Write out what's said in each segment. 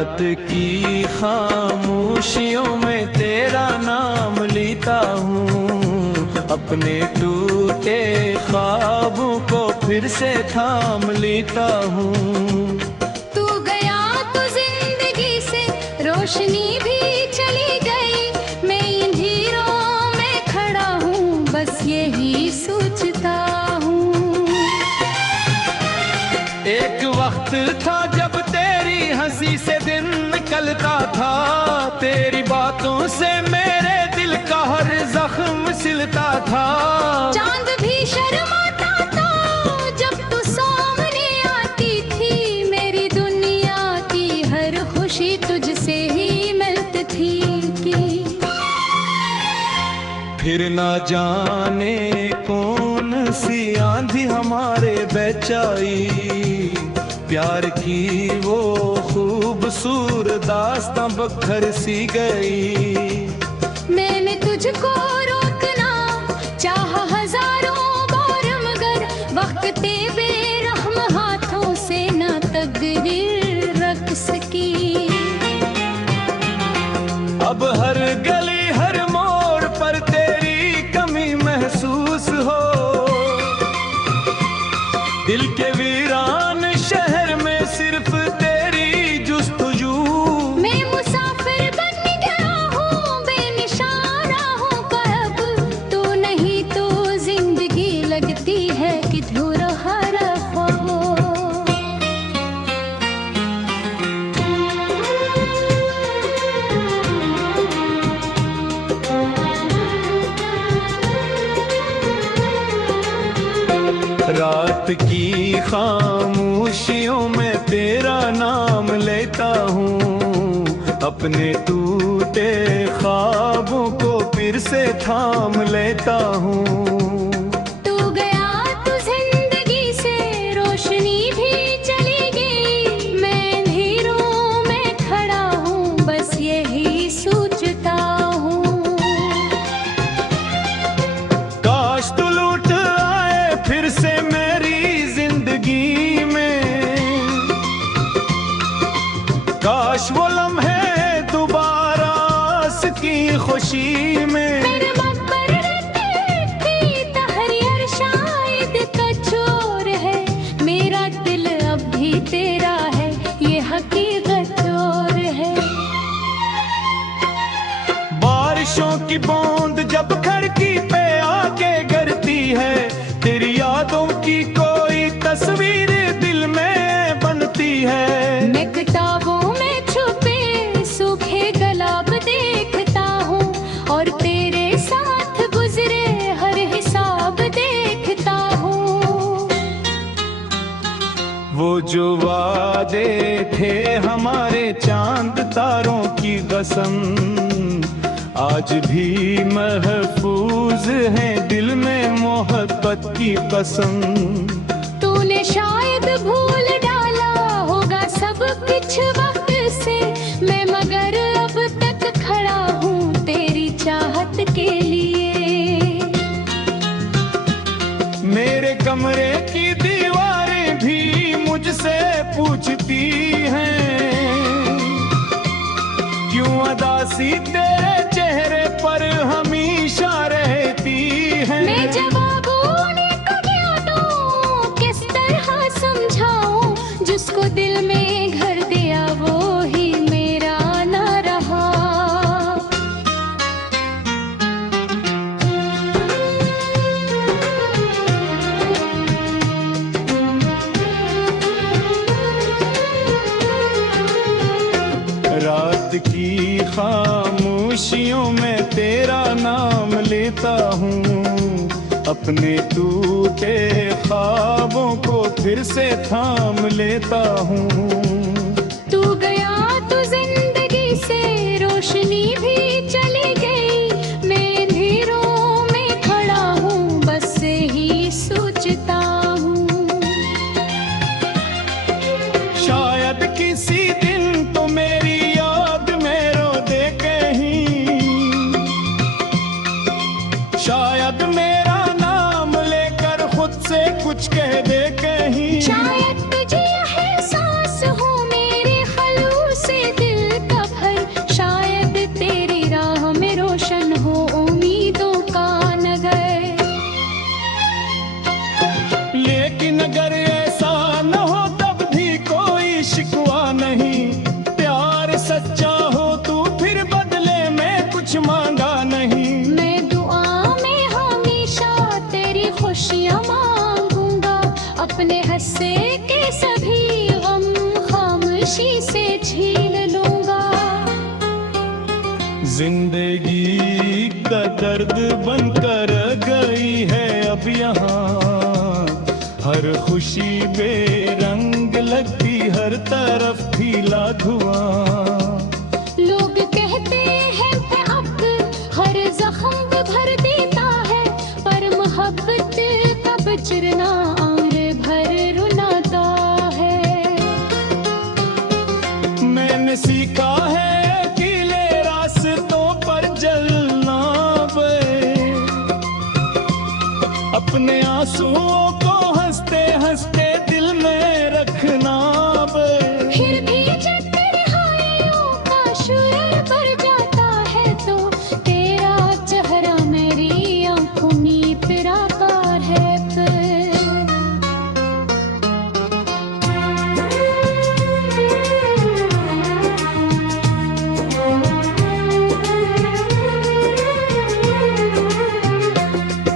रात की खामोशियों में तेरा नाम लेता हूँ, अपने टूटे ख्वाबों को फिर से थाम लेता हूँ। तू गया तो जिंदगी से रोशनी भी चली गई, मैं अंधेरों में खड़ा हूँ, बस यही सोचता हूँ। एक वक्त था जब तेरी हंसी से दिन निकलता था, तेरी बातों से मेरे दिल का हर जख्म सिलता था। चांद भी शर्माता था जब तू सामने आती थी, मेरी दुनिया की हर खुशी तुझसे ही मिलती थी कि फिर ना जाने कौन सी आंधी हमारे बचाई, प्यार की वो खूबसूरत दास्तां बखर सी गई। मैंने तुझको रोकना चाहा हजारों बार, मगर वक्त बेरहम हाथों से ना तकदीर रख सकी। अब हर गली हर मोड़ पर तेरी कमी महसूस हो, दिल के वीरान शहर में सिर्फ तेरी जुस्तजू। मैं मुसाफिर बन गया हूँ, बेनिशान राहों का अब, तू नहीं तो जिंदगी लगती है कि धुरा रखा हो। रात की खामोशियों में तेरा नाम लेता हूँ, अपने टूटे ख्वाबों को फिर से थाम लेता हूँ। तू गया तो जिंदगी से रोशनी भी चली गई, मैं अंधेरों में खड़ा हूँ, बस यही सोचता हूँ। काश तू लौट आए फिर से मेरी जिंदगी में, काश वो लम्हे दोबारा सकी खुशी में। मेरे मकबर रहती तहरीर शायद कचोर है, मेरा दिल अब भी तेरा है, ये हकीकत और है। बारिशों की बूंद जब खिड़की पे आके गिरती है, तेरी यादों की कोई तस्वीर दिल में बनती है। मैं किताबों में छुपे सूखे गुलाब देखता हूँ, और तेरे साथ गुजरे हर हिसाब देखता हूँ। वो जो वादे थे हमारे चांद तारों की कसम, आज भी महफूज हैं दिल में मोहब्बत की कसम। तूने शायद भूल डाला होगा सब कुछ वक्त से, मैं मगर अब तक खड़ा हूँ तेरी चाहत के लिए। मेरे कमरे की दीवारें भी मुझसे पूछती हैं, क्यों अदासी तेरे चेहरे पर हमेशा रहती है। मैं जवाब उन्हीं को क्या दूं, किस तरह समझाऊं, जिसको दिल में घर दिया वो ही मेरा न रहा। रात की खामोशियों में तेरा नाम लेता हूँ, अपने टूटे ख्वाबों को फिर से थाम लेता हूँ। तू गया तो जिंदगी से रोशनी भी चली गई, मैं अंधेरों में खड़ा हूँ, बस ही सोचता हूँ। शायद किसी दिन तो मेरी याद में रो दे कहीं, शायद मेरा नाम लेकर खुद से कुछ कह दे कहीं। शायद तुझे एहसास हो मेरे खलूस से जिंदगी का दर्द बनकर गई है अब यहाँ, हर खुशी बेरंग लगती, हर तरफ फीला धुआं। लोग कहते हैं कि अब हर जख्म भर देता है, पर मोहब्बत का बिछड़ना उम्र भर रुलाता है। मैंने सीखा है अकेले रास्तों पर चलना बे, अपने आंसुओं को हंसते हंसते दिल में रखना बे। फिर भी जब तन्हाइयों का शोर बढ़ जाता है तो तेरा चेहरा मेरी आंखों में पिराकार है।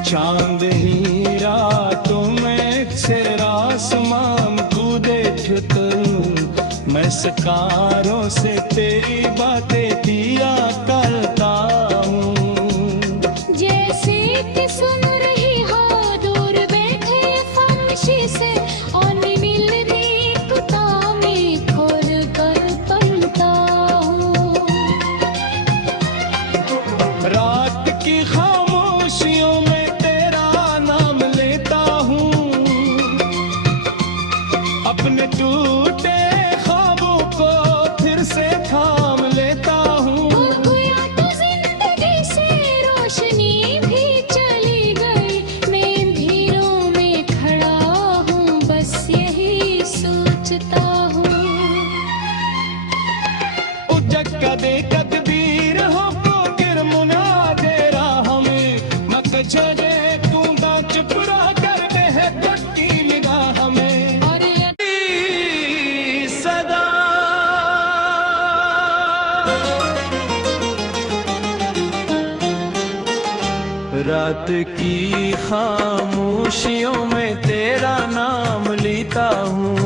चांद ही रातों में अक्सर आसमान को देखता, मैं सकारों से तेरी बातें किया करता हूँ। जैसे कि सुन रही हो दूर बैठे खामोशी से, और मिल रही किताबें खोल कर पढ़ता हूँ। रात की खामोशियों में तेरा नाम लेता हूँ, अपने टूटे ख्वाबों को फिर से थाम लेता हूँ। खोया तो जिंदगी से रोशनी भी चली गई, मैं अंधेरों में खड़ा हूँ, बस यही सोचता हूँ। उजक दे तकदीर हो को गिर मुना दे राह में, मत छोड़े तू ना चुप रह कर दे है टूटी निगाह में। और सदा रात की खामोशियों में तेरा नाम लेता हूँ,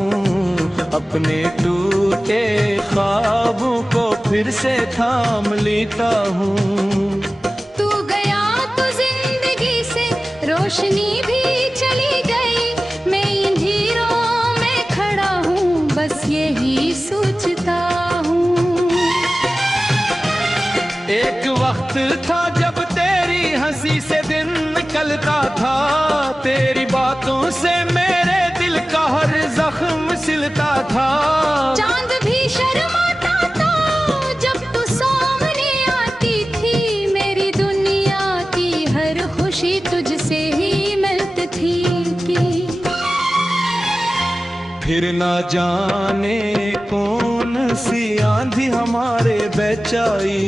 अपने टूटे ख्वाबों को फिर से थाम लेता हूँ। तू गया तो जिंदगी से रोशनी भी चली गई, मैं अंधेरों में खड़ा हूँ, बस यही सोचता हूँ। एक वक्त था जब तेरी हंसी से दिन निकलता था, तेरी बातों से मेरे दिल का हर जख्म सिलता था। चांद भी शर्माता था जब तू सामने आती थी, मेरी दुनिया की हर खुशी तुझसे ही मिलती थी कि फिर ना जाने कौन सी आंधी हमारे बचाई,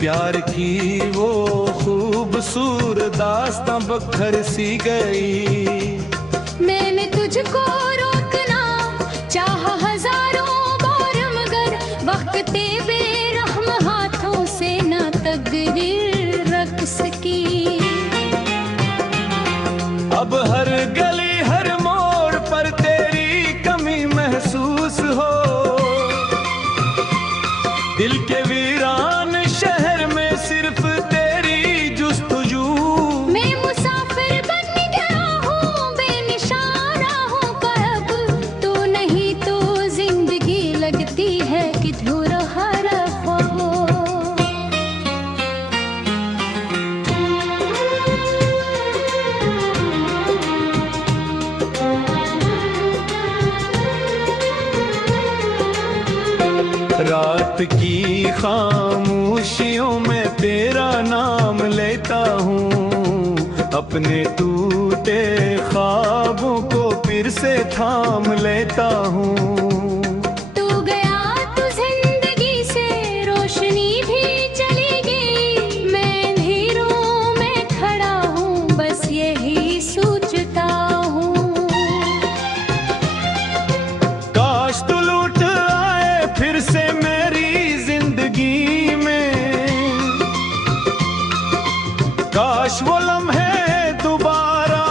प्यार की वो खूबसूरत दास्तां बखर सी गई। मैंने तुझको रोकना चाहा हजारों बार, मगर वक्त ते बेरहम हाथों से ना तकदीर रख सकी। अब हर गली हर मोड़ पर तेरी कमी महसूस हो, दिल के वीरान शहर में सिर्फ तेरी जुस्तजू। मैं मुसाफिर बन गया हूँ, बेनिशाना हूँ कब, तू नहीं तो जिंदगी लगती है कि धूरा हरा हो। रात की खामोशियों में तेरा नाम लेता हूँ, अपने टूटे ख्वाबों को फिर से थाम लेता हूँ। तू गया तो जिंदगी से रोशनी भी चली गई, मैं अंधेरों में खड़ा हूँ, बस यही सोचता हूँ। काश तू लौट आए फिर से मेरी जिंदगी में, काश वो लम्हे दोबारा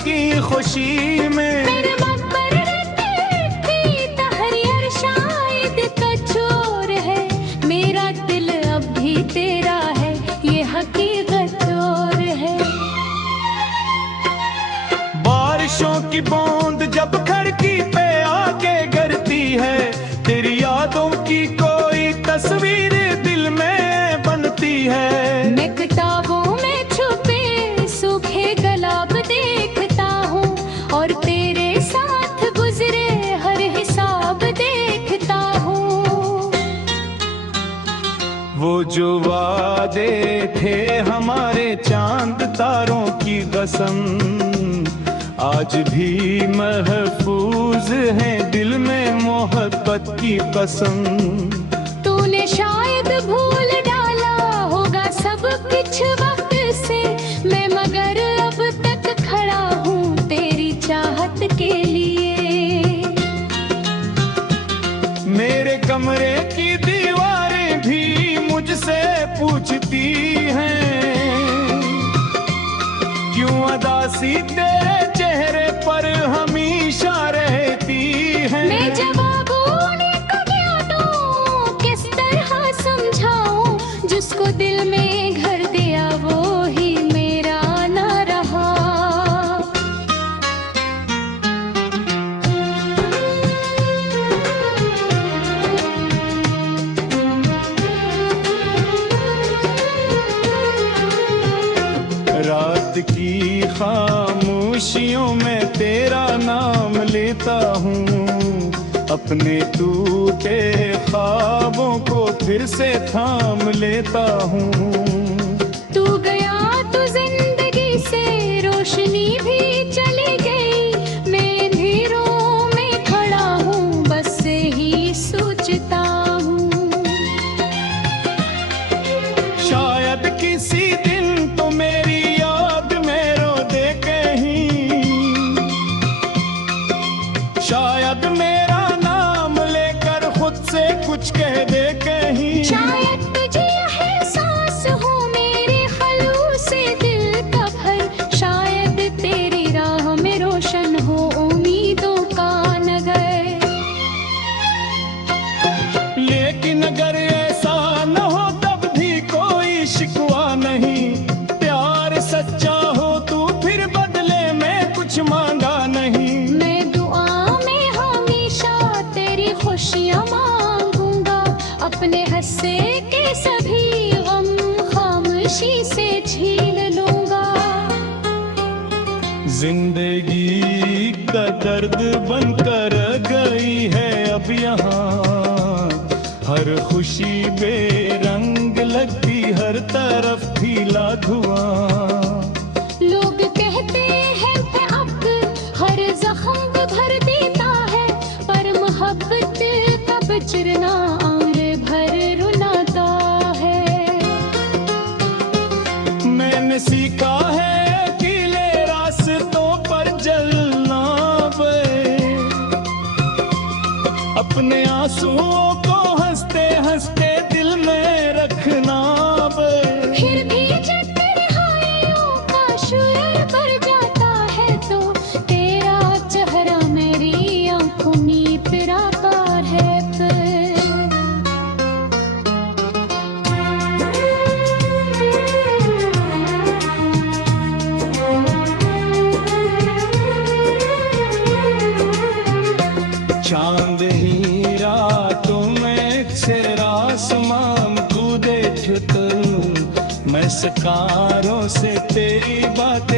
की खुशी में। मेरे बब्बर रहती तहरीर शायद का चोर है, मेरा दिल अब की बूंद जब खिड़की पे आके गिरती है, तेरी यादों की कोई तस्वीर दिल में बनती है। मैं किताबों में छुपे सूखे गुलाब देखता हूँ और तेरे साथ गुजरे हर हिसाब देखता हूँ। वो जो वादे थे हमारे चांद तारों की कसम, आज भी महफूज है दिल में मोहब्बत की कसम। तूने शायद भूल डाला होगा सब कुछ वक्त से, मैं मगर अब तक खड़ा हूँ तेरी चाहत के लिए। मेरे कमरे की दीवारें भी मुझसे पूछती हैं, क्यों अदासी तेरे चेहरे पर हमेशा रहती है। मैं जवाब उन्हें को क्या दूं, किस तरह समझाऊं, जिसको दिल में घर दिया वो ही मेरा ना रहा। रात की खामोशियों में तेरा नाम लेता हूँ, अपने टूटे ख्वाबों को फिर से थाम लेता हूँ। तू गया तो जिंदगी से रोशनी भी चली गई, मैं अंधेरों में खड़ा हूँ बस ही सोचता हूँ। शायद किसी दिन तो मेरी याद में रो दे कहीं, शायद मेरा नाम लेकर खुद से कुछ कह दे कहीं। शायद तुझे एहसास हो मेरे खलूसे दिल का भर, शायद तेरी राह में रोशन हो उम्मीदों का नगर। लेकिन अगर ऐसा न हो तब भी कोई शिकवा नहीं, प्यार सच्चा हो तू फिर बदले में कुछ मांगा नहीं। मैं दुआ में हमेशा तेरी खुशियाँ मांगूंगा, अपने हंसे के सभी गम खामोशी से झील लूंगा। जिंदगी का दर्द बनकर गई है अब यहाँ, हर खुशी बेरंग लगती हर तरफ फीला धुआं। लोग कहते हैं कि अब हर जख्म भर देता है, पर मोहब्बत का बिछड़ना उम्र भर रुलाता है। मैंने सीखा है अकेले रास्तों पर चलना बे, अपने आंसुओं को हंसते हंसते दिल में रखना बे। फिर भी जब तन्हाइयों का शोर बढ़ जाता है तो तेरा चेहरा मेरी आंखों में पिराकार है। चांद ही रातों में अक्सर आसमान कूदे छुत, मैं सकारों से तेरी बातें